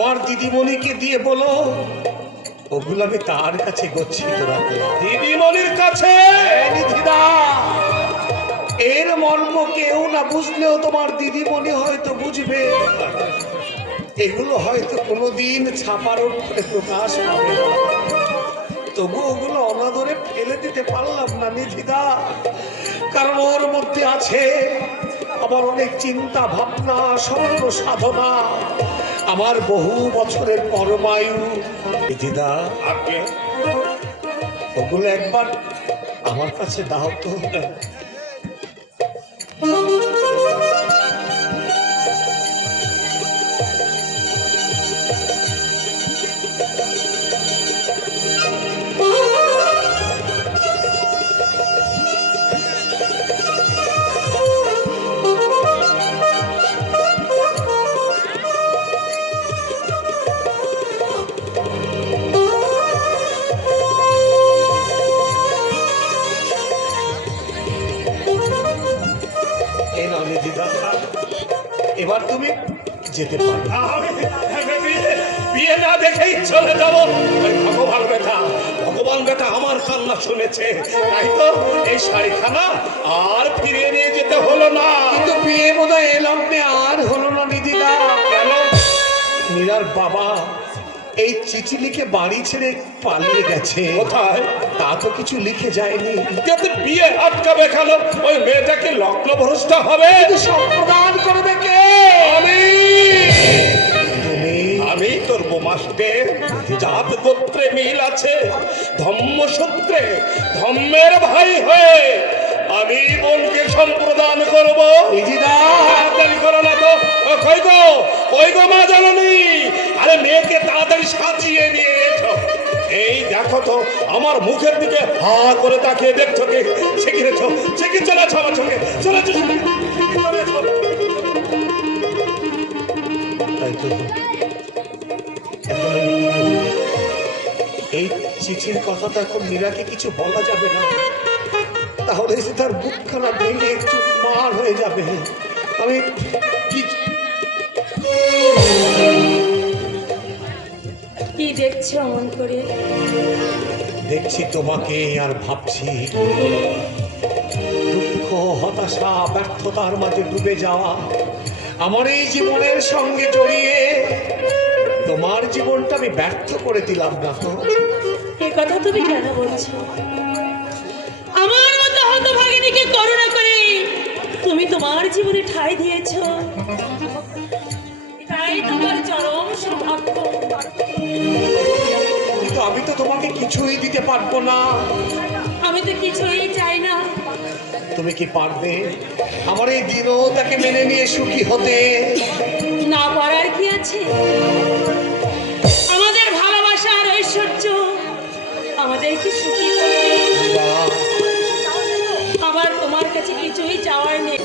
আমার দিদিমণিকে দিয়ে বলো ওগুলো আমি তার কাছে গচ্ছিত রাখলাম। দিদিমণির কাছে? নিধিদা, এর মর্ম কেউ না বুঝলেও তোমার দিদিমণি হয়তো বুঝবে। এগুলো হয়তো কোনোদিন ছাপার অক্ষরে প্রকাশ পাবে না, তবু ওগুলো অনাদরে ফেলে দিতে পারলাম না নিধিদা, কারণ ওর মধ্যে আছে আমার অনেক চিন্তা ভাবনা, স্বপ্ন সাধনা, আমার বহু বছরের পরমায়ু। নিধিদা, আগে ওগুলো একবার আমার কাছে দাও তো। এবার তুমি যেতে পারো। বিয়ে না দেখেই চলে যাবো। ভগবান বেটা, ভগবান বেটা আমার কান্না শুনেছে, তাই তো এই শাড়িখানা আর ফিরিয়ে নিয়ে যেতে হলো না। কিন্তু বিয়ে বোধহয় এলাম আর হলো না নিধিদা। কেন? মীরার বাবা এই চিঠি লিখে বাড়ি ছেড়ে পালিয়ে গেছে। কোথায়? তা তো কিছু লিখে যায়নি। যাতে বিয়ে আটকাবে কেন? ওই মেয়েটাকে লগ্ন ভ্রষ্ট হবে। সম্প্রদান করবে কে? আমি তুমি? আমি তোর বোমাস্টের জাত গোত্রে মিল আছে, ধম্মসূত্রে ধম্মের ভাই হয়ে আমি বোনকে সম্প্রদান করবো। তাড়াতাড়ি করো না তো। কই গো মা জাননি, আরে মেয়েকে তাড়াতাড়ি সাজিয়ে নিয়ে এসো। এই দেখো তো আমার মুখের দিকে হা করে তাকিয়ে দেখছো কে? শিখিয়েছ শিখি চলেছ আমার সঙ্গে চলেছ। তাই তো এই চিঠির কথা তো এখন মীরাকে কিছু বলা যাবে না, তাহলে সে তার বুকখানা ভেঙে একটু মার হয়ে যাবে। আমি কি দেখছো অমন করে? দেখছি তোমাকে আর ভাবছি দুঃখ, হতাশা, ব্যর্থতার মাঝে ডুবে যাওয়া আমার এই জীবনের সঙ্গে জড়িয়ে তোমার জীবনটা আমি ব্যর্থ করে দিলাম না তো? এ কথা তুমি কেন বলছো? আমার মতো হতভাগিনীকে করুণা করে তুমি তোমার জীবনে ঠাঁই দিয়েছো, তাই তোমার চরম সৌভাগ্য। কিন্তু আমি তো তোমাকে কিছুই দিতে পারবো না। আমি তো কিছুই চাই না। তুমি কি পারবে আমার এই দিনটাকে মেনে নিয়ে সুখী হতে? না পারার কি আছে? আমাদের ভালোবাসার ঐশ্বর্য আমাদেরকে সুখী করবে। আমার তোমার কাছে কিছুই চাওয়ার নেই।